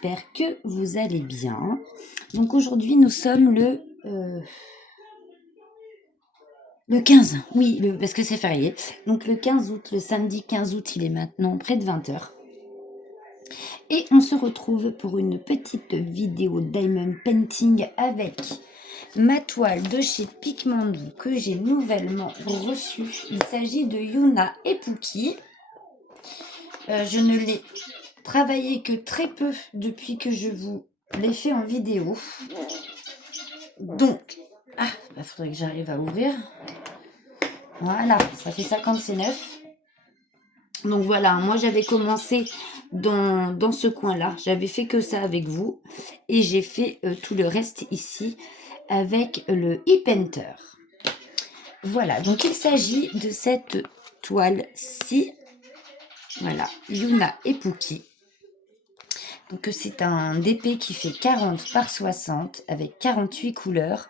j'espère que vous allez bien. Donc aujourd'hui, nous sommes le 15, oui, parce que c'est férié. Donc le 15 août, le samedi 15 août, il est maintenant près de 20h. Et on se retrouve pour une petite vidéo Diamond Painting avec ma toile de chez Pigmento que j'ai nouvellement reçue. Il s'agit de Yuna et Pookie. Je ne l'ai travaillé que très peu depuis que je vous l'ai fait en vidéo. Donc, faudrait que j'arrive à ouvrir. Voilà, ça fait 50, c'est neuf. Donc voilà, moi j'avais commencé dans ce coin-là. J'avais fait que ça avec vous. Et j'ai fait tout le reste ici avec le e-painter. Voilà, donc il s'agit de cette toile-ci. Voilà, Yuna et Pookie. Donc c'est un DP qui fait 40 par 60 avec 48 couleurs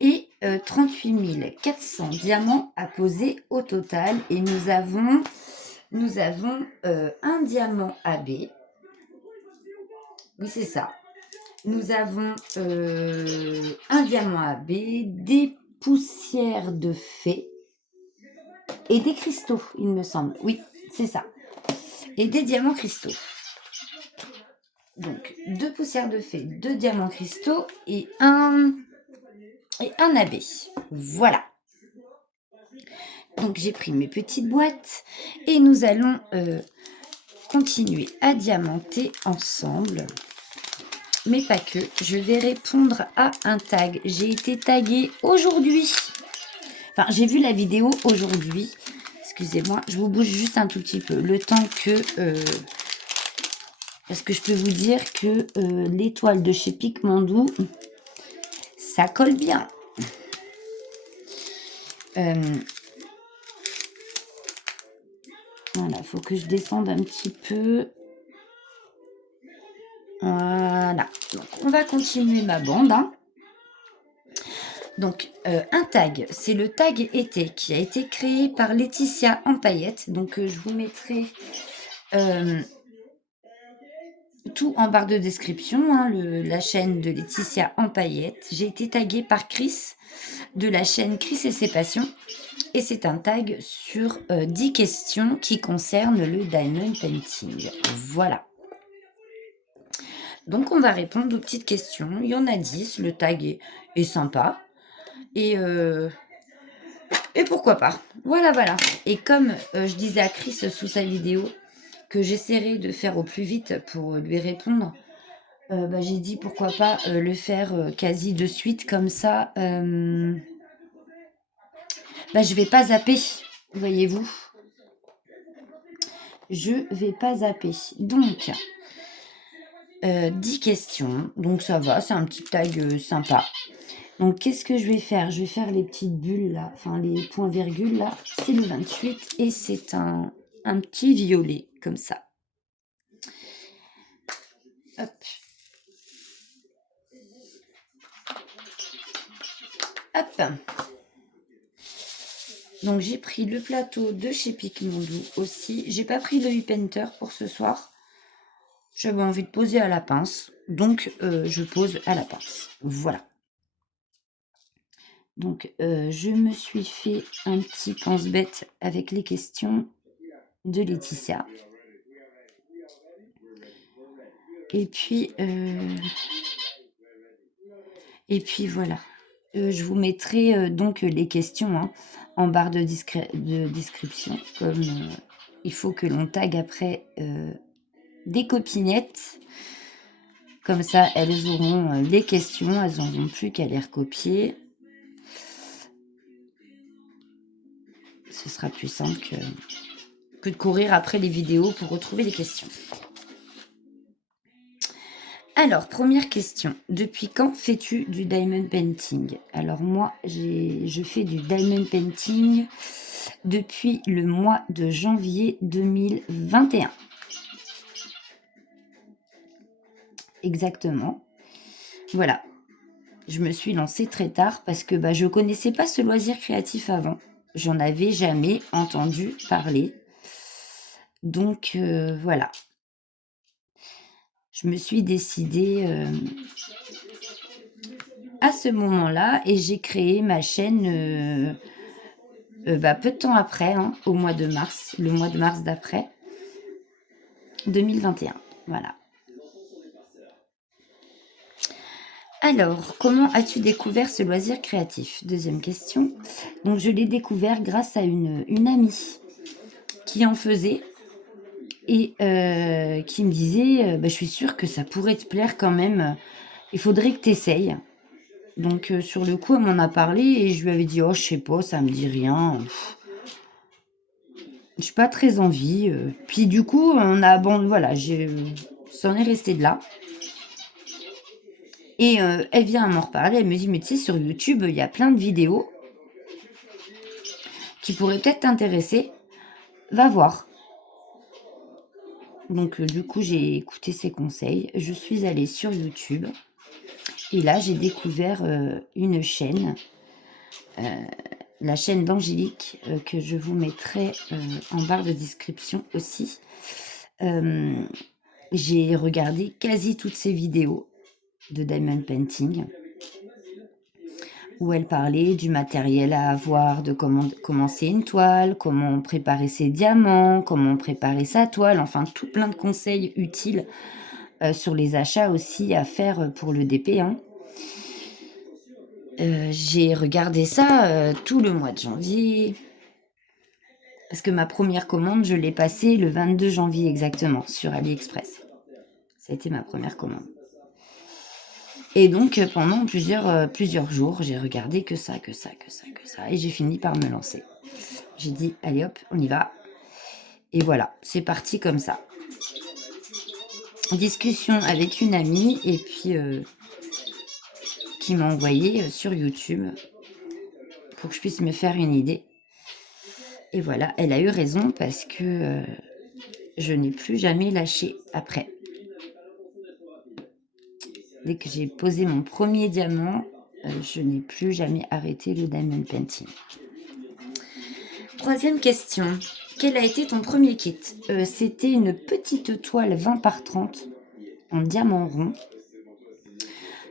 et 38 400 diamants à poser au total. Et nous avons un diamant AB. Oui, c'est ça. Nous avons un diamant AB, des poussières de fée et des cristaux, il me semble. Oui, c'est ça. Et des diamants cristaux. Donc, 2 poussières de fée, 2 diamants cristaux et un AB. Voilà. Donc, j'ai pris mes petites boîtes et nous allons continuer à diamanter ensemble. Mais pas que. Je vais répondre à un tag. J'ai été taguée aujourd'hui. Enfin, j'ai vu la vidéo aujourd'hui. Excusez-moi, je vous bouge juste un tout petit peu. Le temps que... parce que je peux vous dire que l'étoile de chez Pigmento, ça colle bien. Voilà, il faut que je descende un petit peu. Voilà. Donc, on va continuer ma bande. Donc, un tag, c'est le tag été qui a été créé par Laetitia en paillettes. Donc, je vous mettrai tout en barre de description, la chaîne de Laetitia en paillettes. J'ai été taguée par Chris de la chaîne Chris et ses passions. Et c'est un tag sur 10 questions qui concernent le Diamond Painting. Voilà. Donc, on va répondre aux petites questions. Il y en a 10. Le tag est sympa. Et pourquoi pas. Voilà, voilà. Et comme je disais à Chris sous sa vidéo que j'essaierai de faire au plus vite pour lui répondre, j'ai dit pourquoi pas le faire quasi de suite. Comme ça, je vais pas zapper. Voyez-vous. Je vais pas zapper. Donc, 10 questions. Donc, ça va. C'est un petit tag sympa. Donc, qu'est-ce que je vais faire? Je vais faire les petites bulles, là. Enfin, les points-virgules, là. C'est le 28. Et c'est un petit violet, comme ça. Hop. Hop. Donc, j'ai pris le plateau de chez Pigmento aussi. J'ai pas pris le e-painter pour ce soir. J'avais envie de poser à la pince. Donc, je pose à la pince. Voilà. Donc, je me suis fait un petit pense-bête avec les questions de Laetitia. Et puis voilà. Je vous mettrai donc les questions en barre de description. Comme il faut que l'on tag après des copinettes. Comme ça, elles auront les questions. Elles n'auront plus qu'à les recopier. Ce sera plus simple que de courir après les vidéos pour retrouver les questions. Alors, première question. Depuis quand fais-tu du diamond painting? Alors moi, je fais du diamond painting depuis le mois de janvier 2021. Exactement. Voilà. Je me suis lancée très tard parce que je ne connaissais pas ce loisir créatif avant. J'en avais jamais entendu parler. Donc, voilà. je me suis décidée à ce moment-là et j'ai créé ma chaîne peu de temps après, hein, au mois de mars, le mois de mars d'après, 2021. Voilà. Alors, comment as-tu découvert ce loisir créatif? Deuxième question. Donc, je l'ai découvert grâce à une amie qui en faisait et qui me disait je suis sûre que ça pourrait te plaire quand même. Il faudrait que tu essayes. Donc, sur le coup, elle m'en a parlé et je lui avais dit, oh, je sais pas, ça me dit rien. Je n'ai pas très envie. Puis, du coup, voilà, ça en est resté de là. Et elle vient à m'en reparler, elle me dit, mais tu sais, sur YouTube, il y a plein de vidéos qui pourraient peut-être t'intéresser. Va voir. Donc, du coup, j'ai écouté ses conseils. Je suis allée sur YouTube. Et là, j'ai découvert une chaîne, la chaîne d'Angélique, que je vous mettrai en barre de description aussi. J'ai regardé quasi toutes ses vidéos de diamond painting, où elle parlait du matériel à avoir, de comment commencer une toile, comment préparer ses diamants, comment préparer sa toile, enfin tout plein de conseils utiles sur les achats aussi à faire pour le DP. J'ai regardé ça tout le mois de janvier, parce que ma première commande, je l'ai passée le 22 janvier exactement sur AliExpress. Ça a été ma première commande. Et donc, pendant plusieurs jours, j'ai regardé que ça. Et j'ai fini par me lancer. J'ai dit, allez hop, on y va. Et voilà, c'est parti comme ça. Discussion avec une amie et puis qui m'a envoyé sur YouTube pour que je puisse me faire une idée. Et voilà, elle a eu raison parce que je n'ai plus jamais lâché après. Dès que j'ai posé mon premier diamant, je n'ai plus jamais arrêté le diamond painting. Troisième question. Quel a été ton premier kit? C'était une petite toile 20 par 30 en diamant rond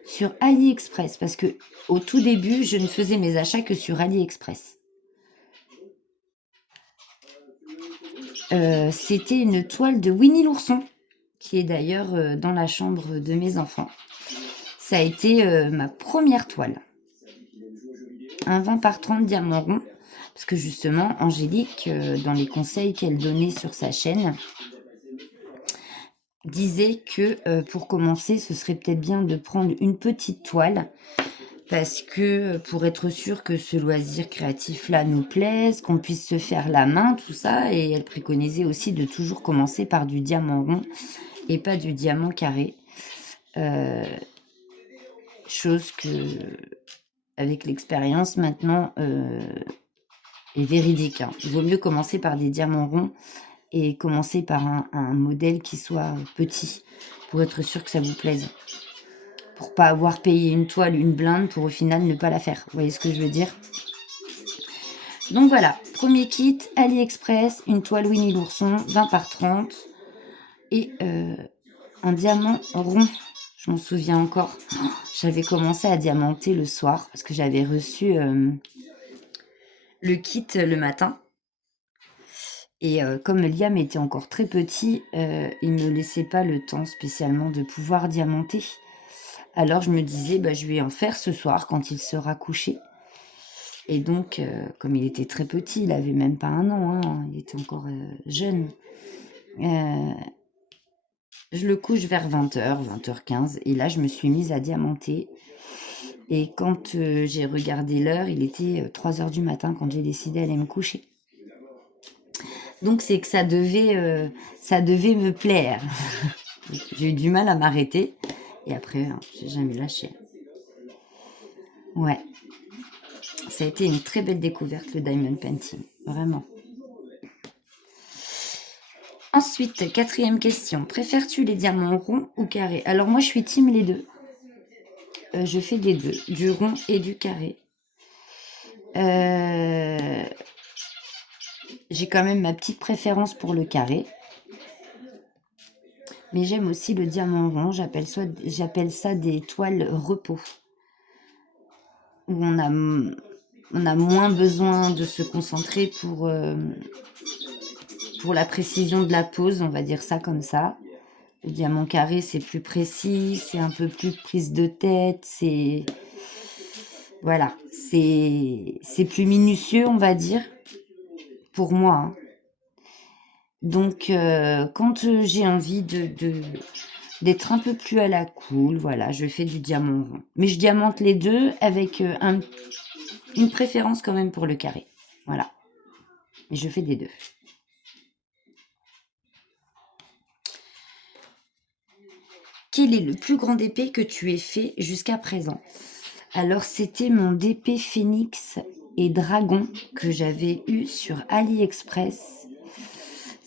sur AliExpress, parce que au tout début, je ne faisais mes achats que sur AliExpress. C'était une toile de Winnie l'ourson, qui est d'ailleurs dans la chambre de mes enfants. Ça a été ma première toile. Un 20 par 30 diamant rond, parce que justement, Angélique, dans les conseils qu'elle donnait sur sa chaîne, disait que pour commencer, ce serait peut-être bien de prendre une petite toile, parce que pour être sûr que ce loisir créatif-là nous plaise, qu'on puisse se faire la main, tout ça, et elle préconisait aussi de toujours commencer par du diamant rond et pas du diamant carré. Chose que, avec l'expérience maintenant, est véridique. Il vaut mieux commencer par des diamants ronds et commencer par un modèle qui soit petit, pour être sûr que ça vous plaise. Pour pas avoir payé une toile, une blinde, pour au final ne pas la faire. Vous voyez ce que je veux dire? Donc voilà, premier kit, AliExpress, une toile Winnie l'ourson, 20 par 30 et un diamant rond. Je m'en souviens encore. J'avais commencé à diamanter le soir parce que j'avais reçu le kit le matin. Et comme Liam était encore très petit, il ne me laissait pas le temps spécialement de pouvoir diamanter. Alors je me disais, je vais en faire ce soir quand il sera couché. Et donc, comme il était très petit, il avait même pas 1 an, il était encore jeune. Je le couche vers 20h, 20h15. Et là, je me suis mise à diamanter. Et quand j'ai regardé l'heure, il était 3h du matin quand j'ai décidé d'aller me coucher. Donc c'est que ça devait me plaire. J'ai eu du mal à m'arrêter. Et après, j'ai jamais lâché. Ouais. Ça a été une très belle découverte, le diamond painting. Vraiment. Ensuite, 4e question. Préfères-tu les diamants ronds ou carrés? Alors moi, je suis team les deux. Je fais les deux, du rond et du carré. J'ai quand même ma petite préférence pour le carré. Mais j'aime aussi le diamant rond. J'appelle ça des toiles repos, où on a moins besoin de se concentrer pour la précision de la pose, on va dire ça comme ça. Le diamant carré, c'est plus précis, c'est un peu plus prise de tête, voilà, c'est plus minutieux, on va dire, pour moi, hein. Donc, quand j'ai envie d'être un peu plus à la cool, voilà, je fais du diamant rond. Mais je diamante les deux avec une préférence quand même pour le carré. Voilà. Mais je fais des deux. Quel est le plus grand DP que tu aies fait jusqu'à présent? Alors, c'était mon DP Phoenix et Dragon que j'avais eu sur AliExpress.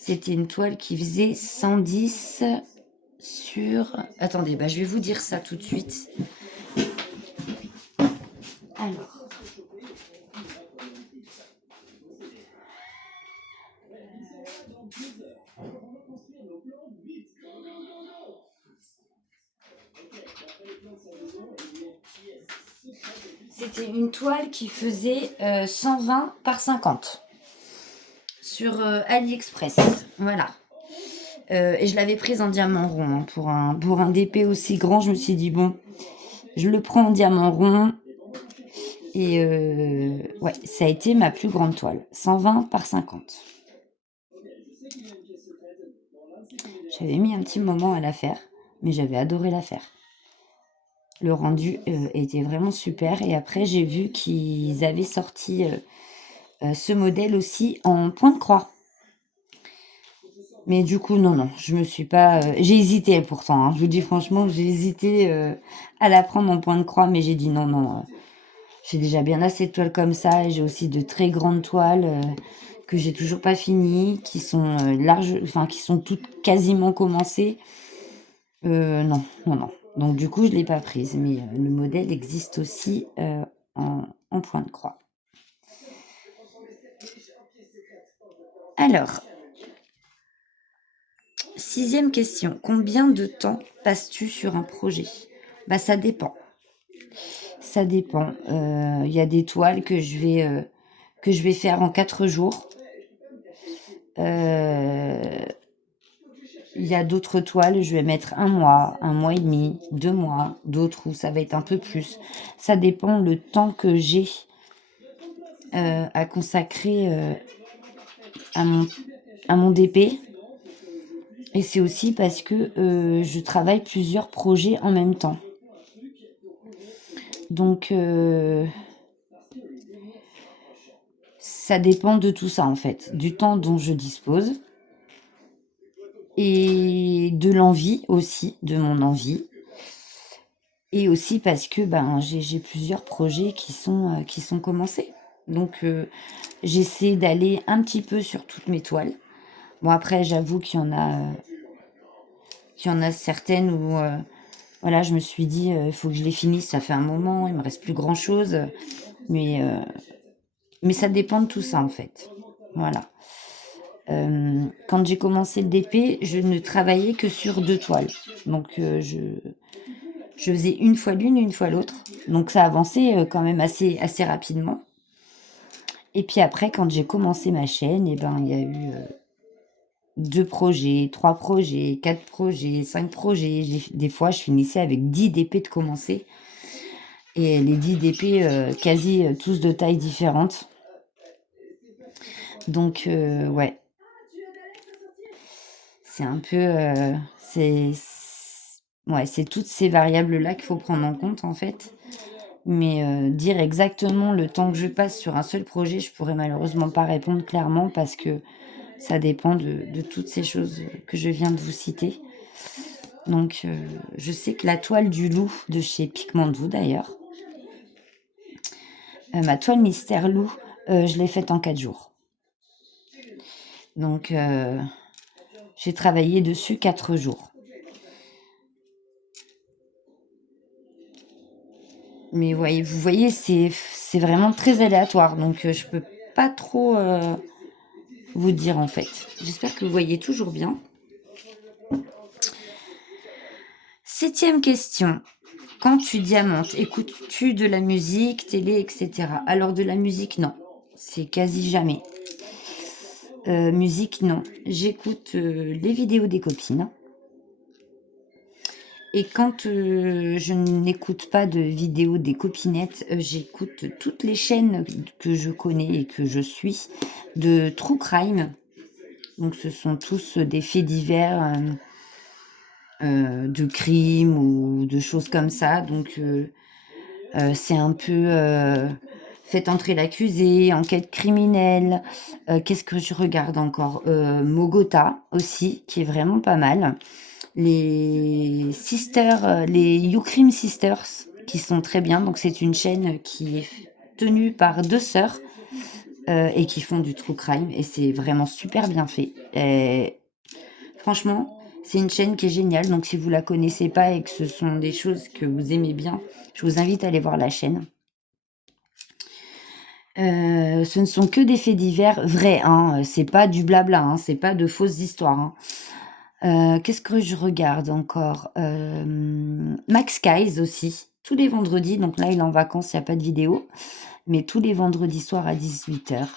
C'était une toile qui faisait 110 sur... Attendez, je vais vous dire ça tout de suite. Alors... C'était une toile qui faisait 120 par 50 sur AliExpress. Voilà. Et je l'avais prise en diamant rond, hein, pour un DP aussi grand. Je me suis dit, bon, je le prends en diamant rond. Et ouais, ça a été ma plus grande toile. 120 par 50. J'avais mis un petit moment à la faire, mais j'avais adoré la faire. Le rendu était vraiment super. Et après, j'ai vu qu'ils avaient sorti ce modèle aussi en point de croix. Mais du coup, non, je me suis pas... j'ai hésité pourtant, hein. Je vous dis franchement, j'ai hésité à la prendre en point de croix, mais j'ai dit non. J'ai déjà bien assez de toiles comme ça, et j'ai aussi de très grandes toiles que j'ai toujours pas finies, qui sont larges, enfin qui sont toutes quasiment commencées. Non. Donc du coup, je l'ai pas prise, mais le modèle existe aussi en point de croix. Alors, 6e question. Combien de temps passes-tu sur un projet? Ça dépend. Ça dépend. Il y a des toiles que je vais faire en 4 jours. Il y a d'autres toiles, je vais mettre un mois et demi, 2 mois, d'autres où ça va être un peu plus. Ça dépend le temps que j'ai à consacrer à mon DP. Et c'est aussi parce que je travaille plusieurs projets en même temps. Donc, ça dépend de tout ça en fait, du temps dont je dispose et de l'envie aussi, de mon envie. Et aussi parce que j'ai plusieurs projets qui sont commencés. Donc, j'essaie d'aller un petit peu sur toutes mes toiles. Bon, après, j'avoue qu'il y en a certaines où voilà, je me suis dit, il faut que je les finisse, ça fait un moment, il me reste plus grand-chose. Mais ça dépend de tout ça, en fait. Voilà. Quand j'ai commencé le DP, je ne travaillais que sur 2 toiles. Donc, je faisais une fois l'une, une fois l'autre. Donc, ça avançait quand même assez rapidement. Et puis après, quand j'ai commencé ma chaîne, il y a eu 2 projets, 3 projets, 4 projets, 5 projets. Des fois, je finissais avec 10 DP de commencer. Et les 10 DP, quasi tous de tailles différentes. Donc, ouais. C'est un peu... c'est toutes ces variables-là qu'il faut prendre en compte, en fait. Mais dire exactement le temps que je passe sur un seul projet, je pourrais malheureusement pas répondre clairement parce que ça dépend de toutes ces choses que je viens de vous citer. Donc, je sais que la toile du loup de chez Pigmento d'ailleurs, ma toile Mystère Loup, je l'ai faite en 4 jours. Donc, j'ai travaillé dessus 4 jours. Mais vous voyez, c'est vraiment très aléatoire. Donc, je peux pas trop vous dire en fait. J'espère que vous voyez toujours bien. 7e question. Quand tu diamantes, écoutes-tu de la musique, télé, etc. Alors de la musique, non. C'est quasi jamais. Musique, non. J'écoute les vidéos des copines. Et quand je n'écoute pas de vidéos des copinettes, j'écoute toutes les chaînes que je connais et que je suis de true crime. Donc ce sont tous des faits divers de crimes ou de choses comme ça. Donc c'est un peu faites entrer l'accusé, enquête criminelle. Qu'est-ce que je regarde encore? Mogota aussi, qui est vraiment pas mal. Les sisters, les You Crime Sisters, qui sont très bien. Donc c'est une chaîne qui est tenue par 2 sœurs et qui font du true crime et c'est vraiment super bien fait. Et franchement, c'est une chaîne qui est géniale. Donc si vous la connaissez pas et que ce sont des choses que vous aimez bien, je vous invite à aller voir la chaîne. Ce ne sont que des faits divers vrais, hein, c'est pas du blabla, hein, c'est pas de fausses histoires, hein. Qu'est-ce que je regarde encore? Max Guys aussi, tous les vendredis, donc là il est en vacances, il y a pas de vidéo, mais tous les vendredis soirs à 18h,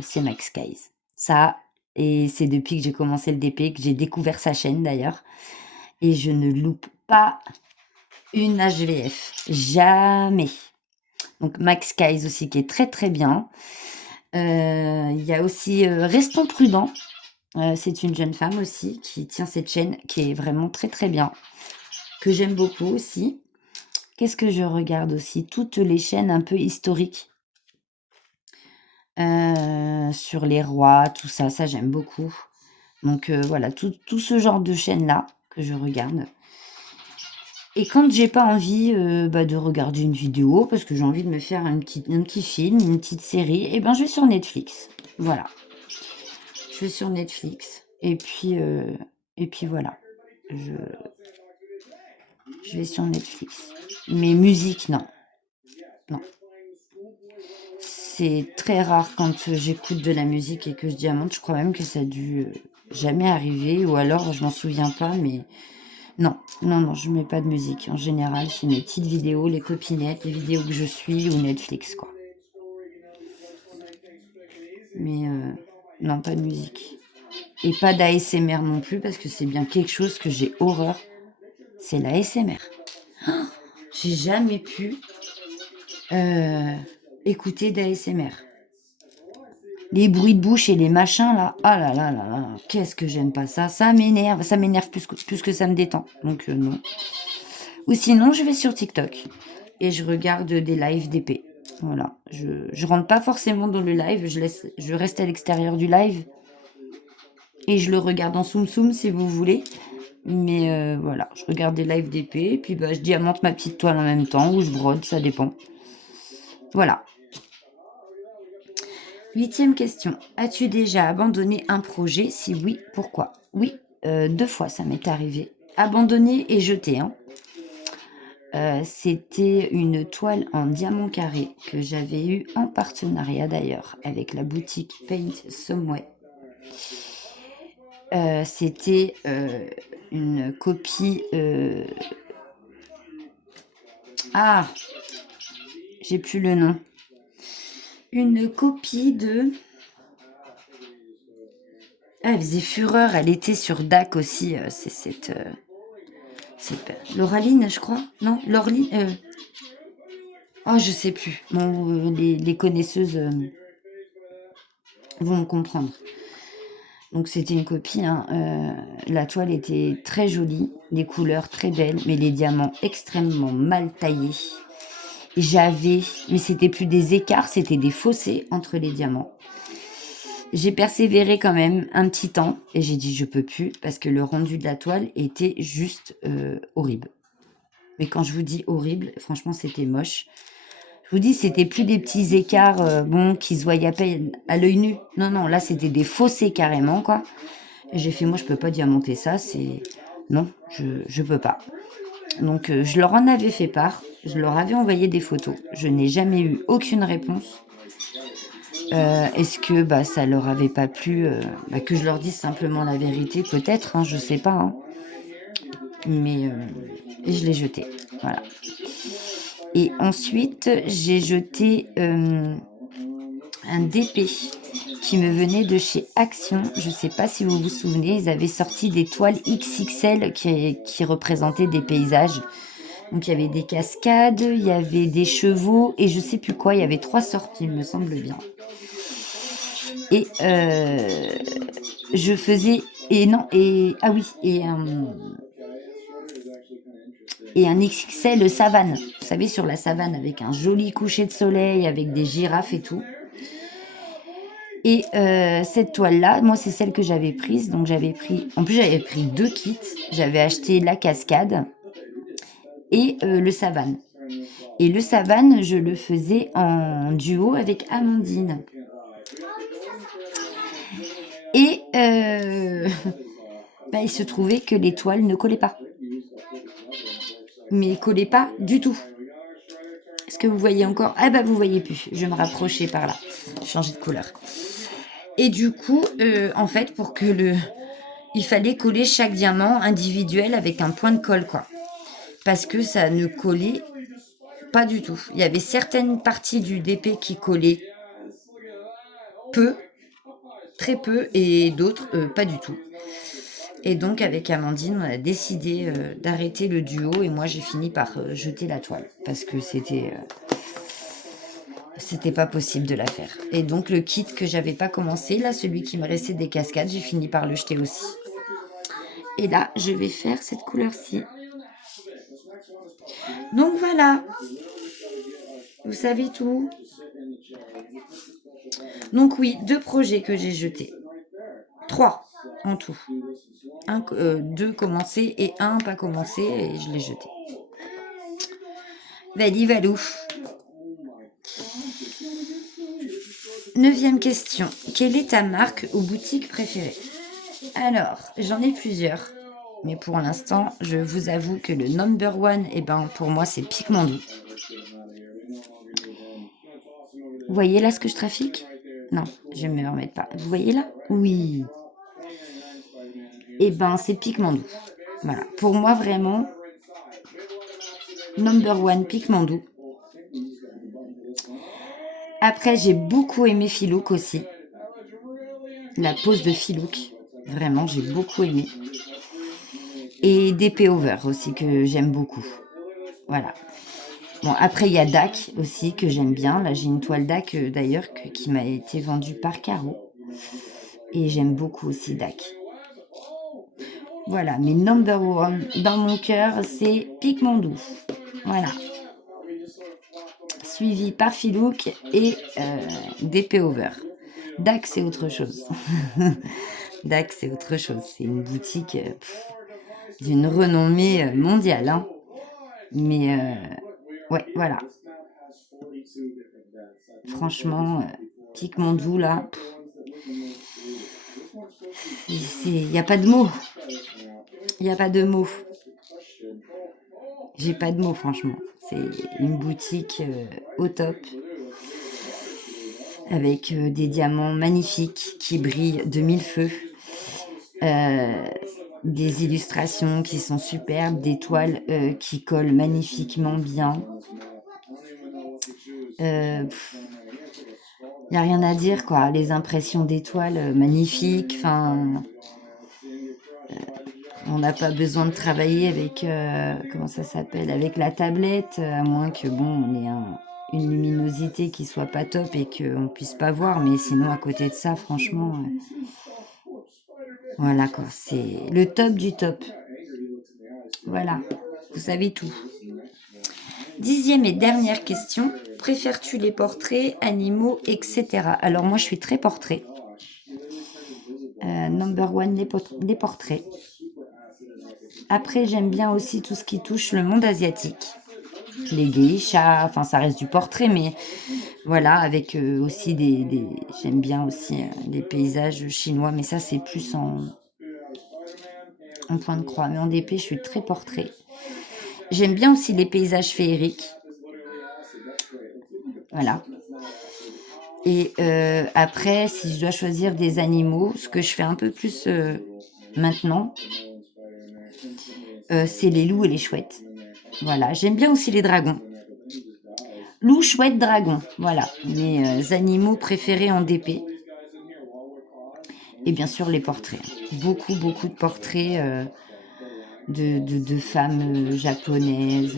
c'est Max Guys. Ça et c'est depuis que j'ai commencé le DP que j'ai découvert sa chaîne d'ailleurs et je ne loupe pas une HVF, jamais. Donc Max Guys aussi qui est très, très bien. Il y a aussi, Restons prudents. C'est une jeune femme aussi qui tient cette chaîne qui est vraiment très, très bien, que j'aime beaucoup aussi. Qu'est-ce que je regarde aussi? Toutes les chaînes un peu historiques. Sur les rois, tout ça, ça j'aime beaucoup. Donc voilà, tout ce genre de chaînes-là que je regarde. Et quand j'ai pas envie de regarder une vidéo, parce que j'ai envie de me faire un petit film, une petite série, et ben je vais sur Netflix. Voilà. Je vais sur Netflix. Et puis voilà. Je vais sur Netflix. Mais musique, non. Non. C'est très rare quand j'écoute de la musique et que je diamante. Je crois même que ça a dû jamais arriver. Ou alors, je m'en souviens pas, mais non, non, non, je mets pas de musique. En général, c'est mes petites vidéos, les copinettes, les vidéos que je suis ou Netflix, quoi. Mais non, pas de musique. Et pas d'ASMR non plus, parce que c'est bien quelque chose que j'ai horreur. C'est l'ASMR. J'ai jamais pu écouter d'ASMR. Les bruits de bouche et les machins là, ah là là là là, qu'est-ce que j'aime pas ça. Ça m'énerve plus que ça me détend. Donc non. Ou sinon, je vais sur TikTok et je regarde des lives d'épée. Voilà, je rentre pas forcément dans le live, je reste à l'extérieur du live et je le regarde en soum soum si vous voulez. Mais voilà, je regarde des lives d'épée et puis bah, je diamante ma petite toile en même temps ou je brode, ça dépend. Voilà. 8e question. As-tu déjà abandonné un projet? Si oui, pourquoi? Oui, 2 fois ça m'est arrivé. Abandonné et jeté, hein. C'était une toile en diamant carré que j'avais eue en partenariat d'ailleurs avec la boutique Paint Someway. C'était une copie... Ah, j'ai plus le nom. Une copie de... Ah, elle faisait fureur, elle était sur DAC aussi. C'est cette... Lauraline, je crois. Non, Laureline. Oh, je sais plus. Bon, les connaisseuses vont me comprendre. Donc c'était une copie. Hein. La toile était très jolie, les couleurs très belles, mais les diamants extrêmement mal taillés. Mais c'était plus des écarts, c'était des fossés entre les diamants. J'ai persévéré quand même un petit temps et j'ai dit je peux plus parce que le rendu de la toile était juste horrible. Mais quand je vous dis horrible, franchement c'était moche. Je vous dis c'était plus des petits écarts qui se voyaient à peine à l'œil nu. Non non, là c'était des fossés carrément quoi. Et j'ai fait moi je peux pas diamanter ça, non, je peux pas. Donc je leur en avais fait part, je leur avais envoyé des photos. Je n'ai jamais eu aucune réponse. Est-ce que ça leur avait pas plu que je leur dise simplement la vérité? Peut-être, hein, je sais pas. Hein. Mais et je l'ai jeté. Voilà. Et ensuite, j'ai jeté un DP qui me venait de chez Action. Je ne sais pas si vous vous souvenez, ils avaient sorti des toiles XXL qui représentaient des paysages. Donc il y avait des cascades, il y avait des chevaux et je sais plus quoi. Il y avait 3 sorties, il me semble bien. Et je faisais et un XXL savane. Vous savez, sur la savane avec un joli coucher de soleil, avec des girafes et tout. Et cette toile-là, moi, c'est celle que j'avais prise. Donc, j'avais pris 2 kits. J'avais acheté la cascade et le savane. Et le savane, je le faisais en duo avec Amandine. Et il se trouvait que les toiles ne collaient pas. Mais collaient pas du tout. Est-ce que vous voyez encore? Ah bah vous voyez plus. Je vais me rapprocher par là. Changer de couleur. Et du coup, en fait, il fallait coller chaque diamant individuel avec un point de colle, quoi. Parce que ça ne collait pas du tout. Il y avait certaines parties du DP qui collaient peu, très peu, et d'autres pas du tout. Et donc, avec Amandine, on a décidé d'arrêter le duo, et moi, j'ai fini par jeter la toile, parce que c'était pas possible de la faire. Et donc, le kit que j'avais pas commencé, là, celui qui me restait des cascades, j'ai fini par le jeter aussi. Et là, je vais faire cette couleur-ci. Donc, voilà. Vous savez tout. Donc, oui, 2 projets que j'ai jetés. 3 en tout. 2 commencés et 1 pas commencé, et je l'ai jeté. Vali valou. 9e question. Quelle est ta marque ou boutique préférée? Alors, j'en ai plusieurs. Mais pour l'instant, je vous avoue que le number one, pour moi, c'est Pic Mandou. Vous voyez là ce que je trafique? Non, je ne me remettre pas. Vous voyez là? Oui. C'est Pic Mandou. Voilà. Pour moi, vraiment, number one, Pic Mandou. Après, j'ai beaucoup aimé Filouk aussi. La pose de Filouk. Vraiment, j'ai beaucoup aimé. Et DP Over aussi, que j'aime beaucoup. Voilà. Bon, après, il y a DAC aussi, que j'aime bien. Là, j'ai une toile DAC, d'ailleurs, qui m'a été vendue par Caro. Et j'aime beaucoup aussi DAC. Voilà, mais number one dans mon cœur, c'est Pic Mandou. Voilà. Suivi par Filouk et DP Over. DAC, c'est autre chose. DAC, c'est autre chose. C'est une boutique d'une renommée mondiale. Hein. Mais, ouais, voilà. Franchement, Pic Mandou, là, il n'y a pas de mots. Il n'y a pas de mots. J'ai pas de mots, franchement. C'est une boutique au top. Avec des diamants magnifiques qui brillent de mille feux. Des illustrations qui sont superbes, des toiles qui collent magnifiquement bien. Il n'y a rien à dire, quoi. Les impressions d'étoiles magnifiques. Enfin, on n'a pas besoin de travailler avec, comment ça s'appelle, avec la tablette, à moins que, on ait une luminosité qui soit pas top et qu'on puisse pas voir. Mais sinon, à côté de ça, franchement, voilà, quoi. C'est le top du top. Voilà, vous savez tout. 10e et dernière question. Préfères-tu les portraits, animaux, etc. Alors, moi, je suis très portrait. Number one, les portraits. Après, j'aime bien aussi tout ce qui touche le monde asiatique. Les geishas, enfin, ça reste du portrait, mais voilà, avec aussi j'aime bien aussi des paysages chinois, mais ça, c'est plus en point de croix. Mais en DP, je suis très portrait. J'aime bien aussi les paysages féeriques. Voilà. Et après, si je dois choisir des animaux, ce que je fais un peu plus maintenant, c'est les loups et les chouettes. Voilà, j'aime bien aussi les dragons. Loup, chouette, dragon. Voilà, mes animaux préférés en DP. Et bien sûr, les portraits. Beaucoup, beaucoup de portraits de femmes japonaises,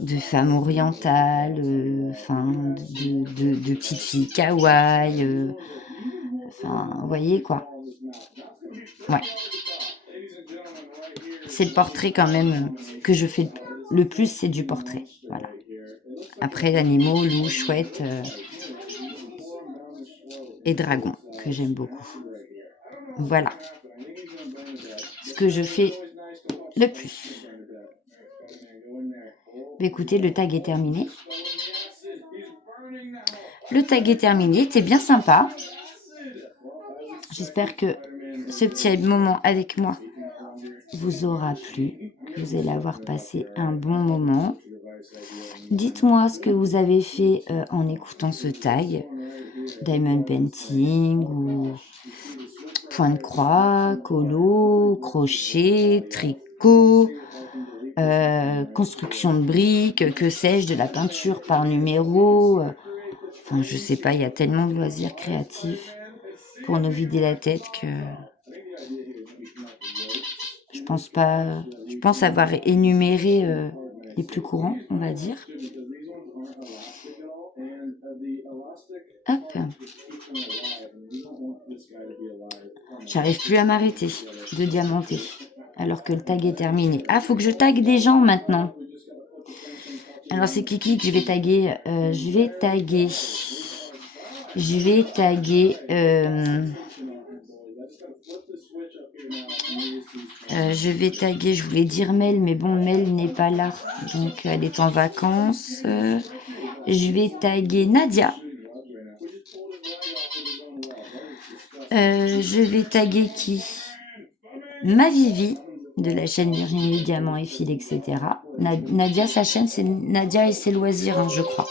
de femmes orientales, enfin, de petites filles kawaii. Enfin, vous voyez quoi. Ouais. C'est le portrait quand même que je fais le plus, c'est du portrait. Voilà. Après, animaux, loups, chouettes et dragons, que j'aime beaucoup. Voilà. Ce que je fais le plus. Écoutez, le tag est terminé. Le tag est terminé, c'est bien sympa. J'espère que ce petit moment avec moi vous aura plu, que vous allez avoir passé un bon moment. Dites-moi ce que vous avez fait en écoutant ce tag, diamond painting ou point de croix, colo, crochet, tricot, construction de briques, que sais-je, de la peinture par numéro. Enfin, je sais pas, il y a tellement de loisirs créatifs pour nous vider la tête que je pense avoir énuméré les plus courants, on va dire. Hop. J'arrive plus à m'arrêter de diamanter alors que le tag est terminé. Ah, faut que je tague des gens maintenant. Alors c'est Kiki que je vais taguer. Je vais taguer. Je voulais dire Mel, mais bon, Mel n'est pas là, donc elle est en vacances. Je vais taguer Nadia. Je vais taguer qui? Ma Vivi, de la chaîne Virginie Diamant et Fil, etc. Nadia, sa chaîne, c'est Nadia et ses loisirs, hein, je crois.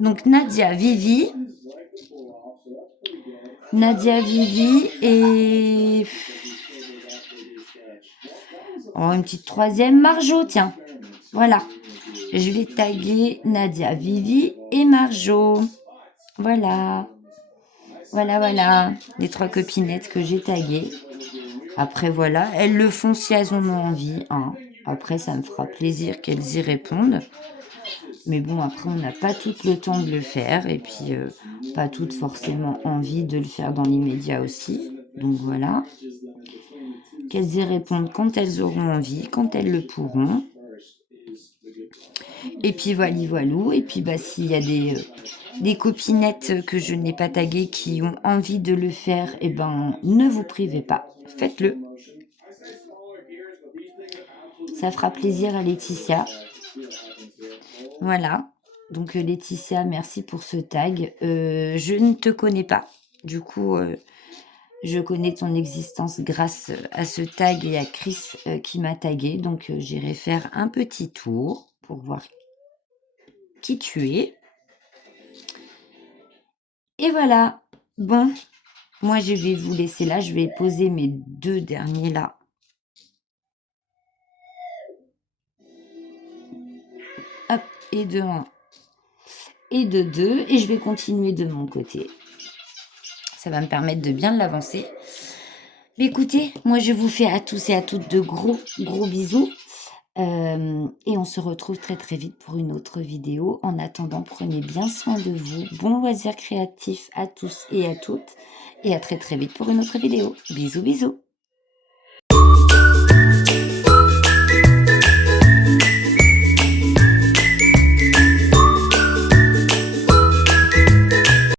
Donc Nadia, Vivi et... Oh, une petite troisième, Marjo, tiens. Voilà. Je vais taguer Nadia, Vivi et Marjo. Voilà. Voilà. Les 3 copinettes que j'ai taguées. Après, voilà. Elles le font si elles en ont envie. Hein. Après, ça me fera plaisir qu'elles y répondent. Mais bon, après, on n'a pas tout le temps de le faire. Et puis, pas toutes forcément envie de le faire dans l'immédiat aussi. Donc, voilà. Qu'elles y répondent quand elles auront envie, quand elles le pourront. Et puis, voilou. Et puis, s'il y a des copinettes que je n'ai pas taguées qui ont envie de le faire, eh ben, ne vous privez pas. Faites-le. Ça fera plaisir à Laetitia. Voilà. Donc Laetitia, merci pour ce tag. Je ne te connais pas. Du coup, je connais ton existence grâce à ce tag et à Chris qui m'a tagué. Donc j'irai faire un petit tour pour voir qui tu es. Et voilà. Bon, moi je vais vous laisser là. Je vais poser mes 2 derniers là. Hop, et de 1 et de 2. Et je vais continuer de mon côté. Ça va me permettre de bien l'avancer. Mais écoutez, moi je vous fais à tous et à toutes de gros bisous. Et on se retrouve très très vite pour une autre vidéo. En attendant, prenez bien soin de vous. Bon loisir créatif à tous et à toutes. Et à très très vite pour une autre vidéo. Bisous.